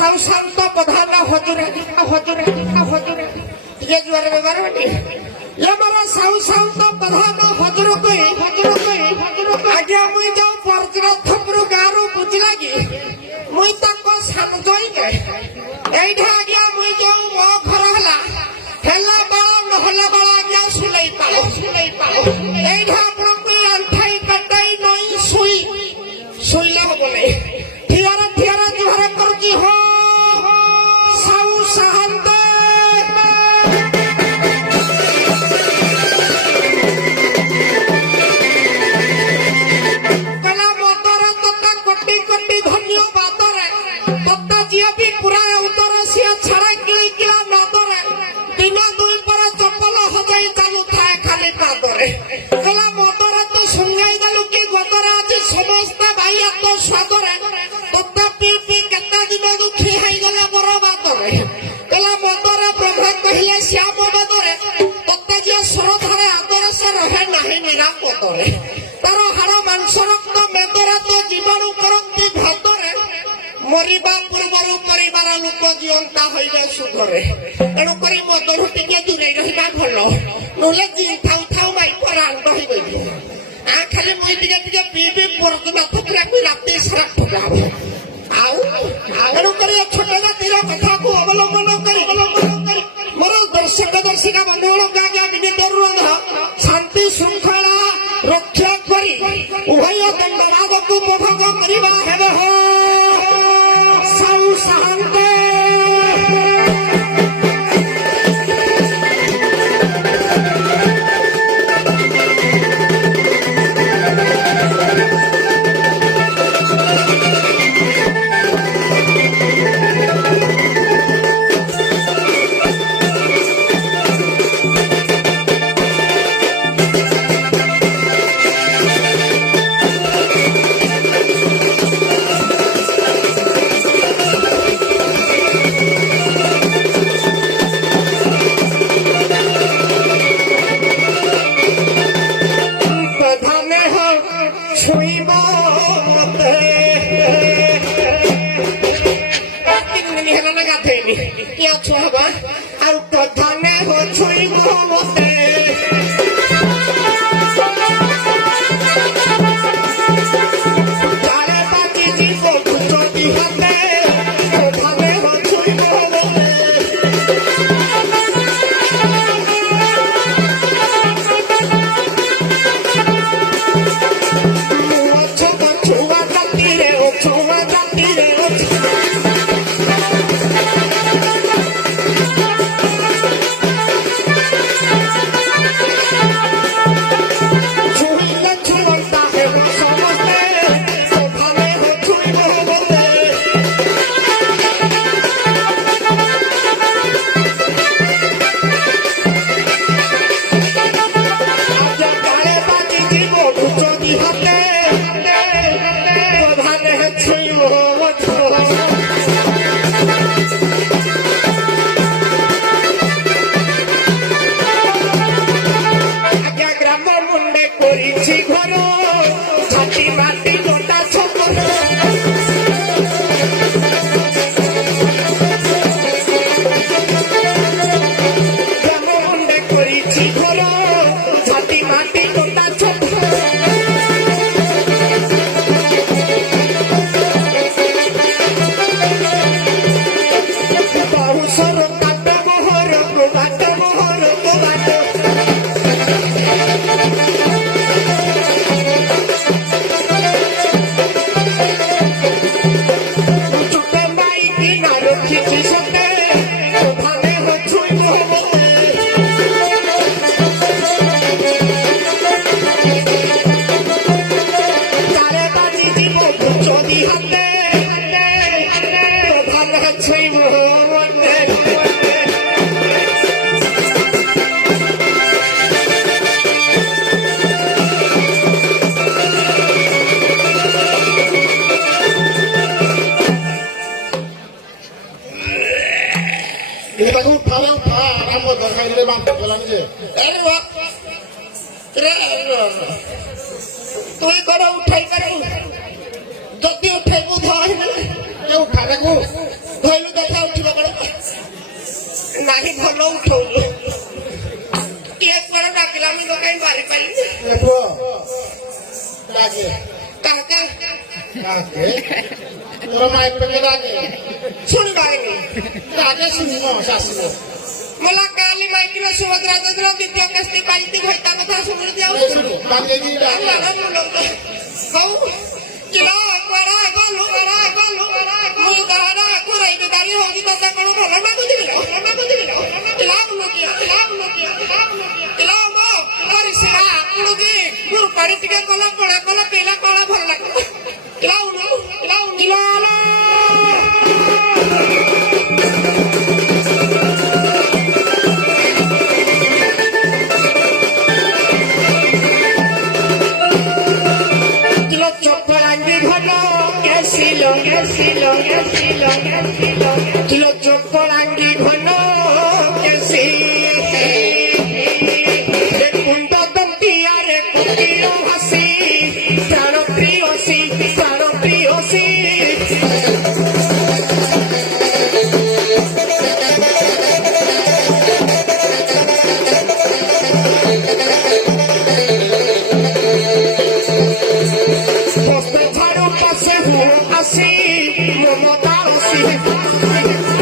साउ शांत प्रधान हजूर हजूर हजूर ये जुआर व्यवहार बटे ये मारा साउ शांत प्रधान हजूर को आज्ञा मुई जाऊ परजनाथपुर गारू बुझला कि मुई ताको समझई के एइठा आज्ञा मुई जाऊ मो घर हेला बाला नहला बाला आज्ञा सुलई पालो एइठा आपण को अंठाई कटाई नई सुईला बोले ठियारा जुहर करजी हो साउ शांत पूरा उतर से छड़ा किली किला नदरे दिन दुई पर चप्पल हजाई चालू थाए खाली पादरे कला मदरे तो सुंगाई देलु कि गदरे आज समस्त भाई तो स्वादरे तत्ता पी केता दिन दुखी हाई गला बरबादरे कला मदरे ब्रह्मा कहिले श्याम बदरे तत्ता जे सरधारे आदरे से रहे नाही निरापदरे तार हाड़ मांस रक्त मेदरे तो जीवन करती भदरे मरिबा पूर्वर परिवार लोक जीवंता होइबे सुखरे एणु करी मदरु टिके दूरे रहिबा भल नले जी थाउ थाउ माई परान रहिबे आ खाली मुई टिके पीबे परजनाथ पुरा को राते सारा ठगाबो आउ एणु करी छोटे रातिर कथा को अवलंबन करी मोर दर्शिका बंधुगण गागा टिके दरुण शांति श्रृंखला रक्षा करी उभय दंडराज को मोभग करिबा हेबे हो साउ शांत क्या छोड़बा और प्रधान हो छुई मोहम्मद तारे बाजी जी को चोटी हाथे प्रधान हो छुई मोहम्मद छुआ जाती रे ओ छुआ जाती रे तुई करो उठाई करो जल्दी उठे को उठा रे को ଧଇଲୁ ଦେଖା ଉଠିବ କଣ ନାହିଁ ଭଲ ଉଠଉଛୁ କିଏ କଣ ଡାକିଲା ମୁଁ ତ କାହିଁ ବାରି ପାରିଲି କାହା ତୋର ମାଇକ ପକେଇ ରାଗେ ଶୁଣିପାରିନି ରାଗେ ଶୁଣିବ ଶାଶୁ मला काली माहिती ना सुभद्रा दादाला द्वितीय कसती पाहिजे होता कथा समोर द्यावं बांगेजी हो किला करा गालो मुल करा कोराई बेदारी होगी तसा कोण भला मागू दिलो किला मो परिसरा कुडगी गुरु पाडी टिके कला पेला कला भर लागला किला Lo chocolate con que sí. De punto tontiare contigo así. Claro frío sí. Así, monotaro así.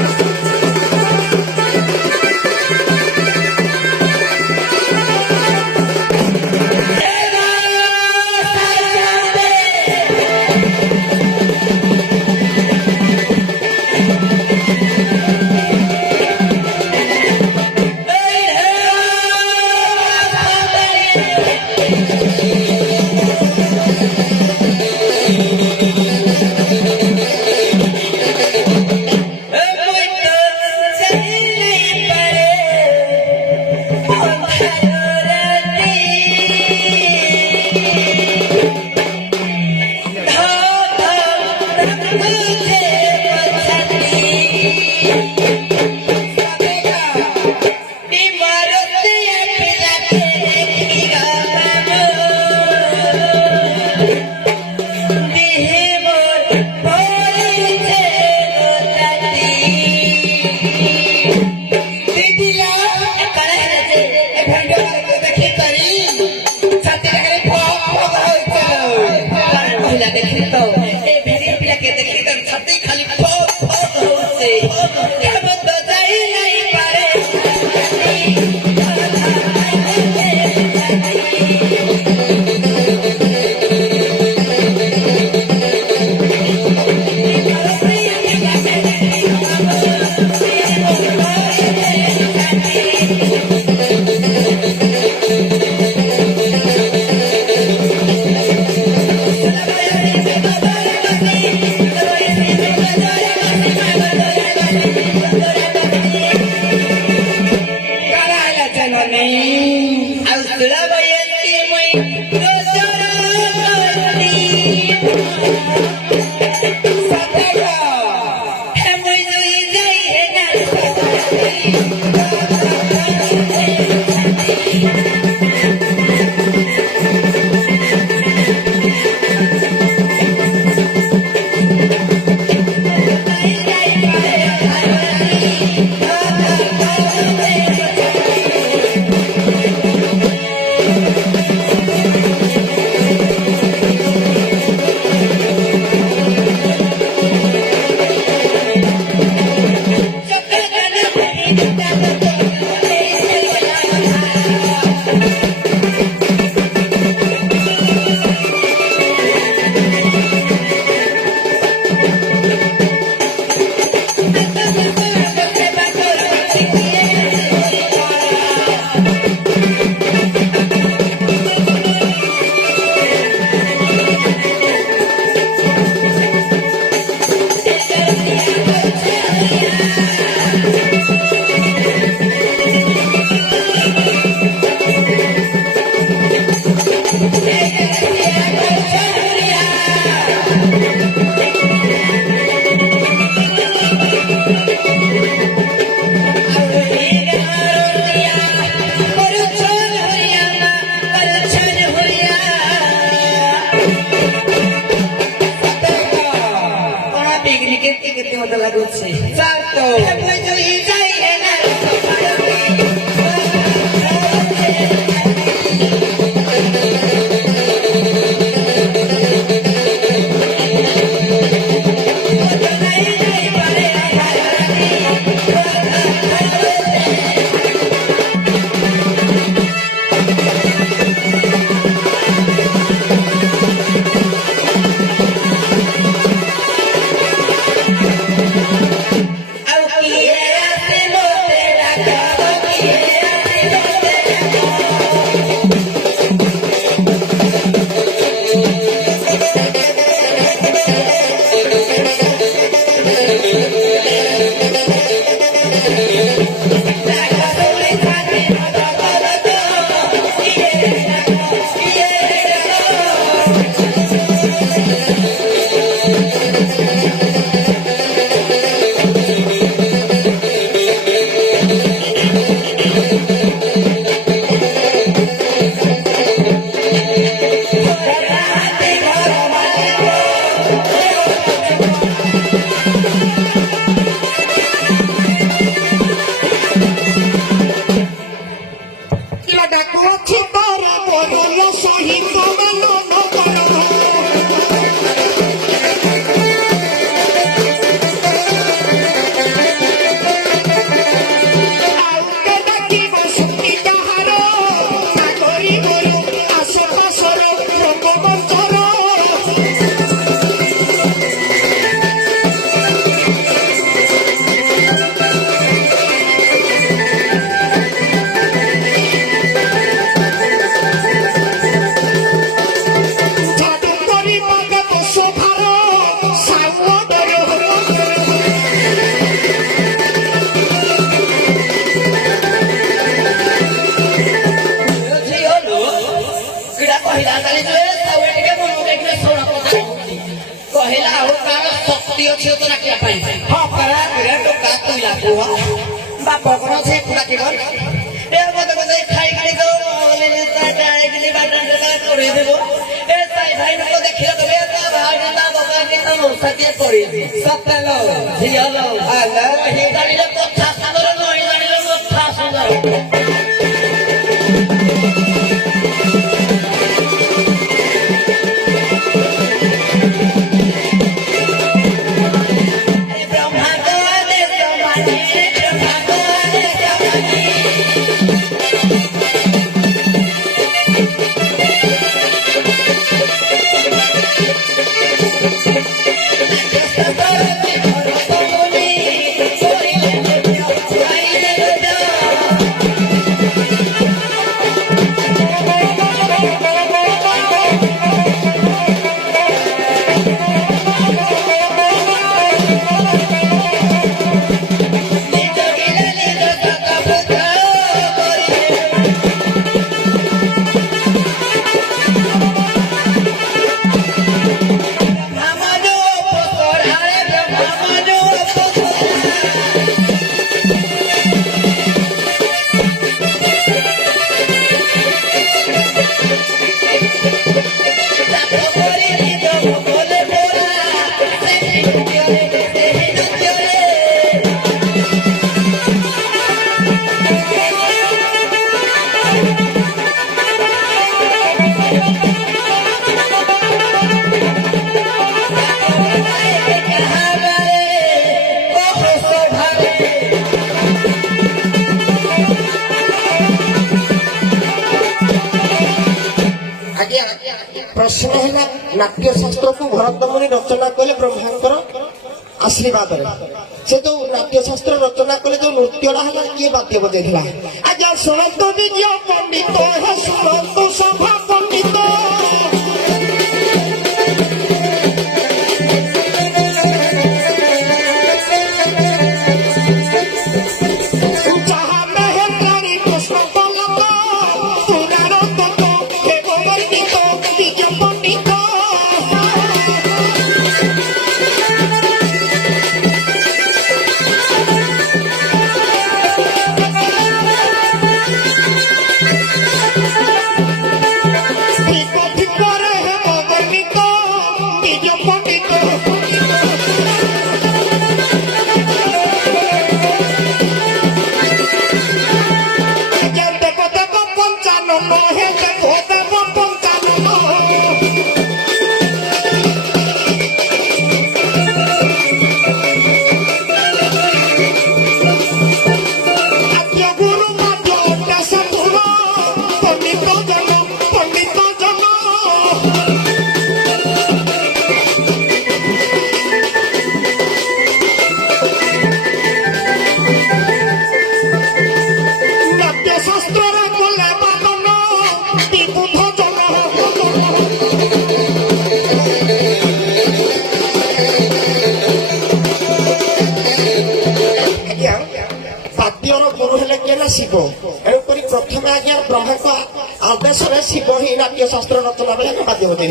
ଝିଅ ତ ଡାକିବା ପାଇଁ ହଁ ପରା ବିରାଟ କାକୁଇଲା କୁହ ବାପ କଣ ସେ ଡାକିବ ଏ ମତେ ମତେ ଖାଇକିରି ତ ଯାଇକିରି ବାଟରେ କରିଦେବ ଏ ତାଇ ଭାଇ ଲୋକ ଦେଖିଲେ ତମେ ତା ଭାଇ ତା ବାବା ତା ମୂଷା କିଏ କରିବି ସତେଲୋ ଝିଅ ଲୋ ଆଲୋ ହିଁ ଜାଣିଲେ କଥା ସୁନ୍ଦର ନହିଁ ଜାଣିଲେ କଥା ସୁନ୍ଦର प्रश्न है नाट्य शास्त्र को भरत मुनि रचना कले ब्रह्मांकर आशीर्वाद से तो नाट्य शास्त्र रचना कले जो नृत्य है किए वाद्य बजेला आज्ञा शुणु विजय पंडित शुणु सभा पंडित शिव एणुक प्रथम आज्ञा ब्रह्मा आदेश शिव ही नाट्य शास्त्र रचना बेले बाध्य होते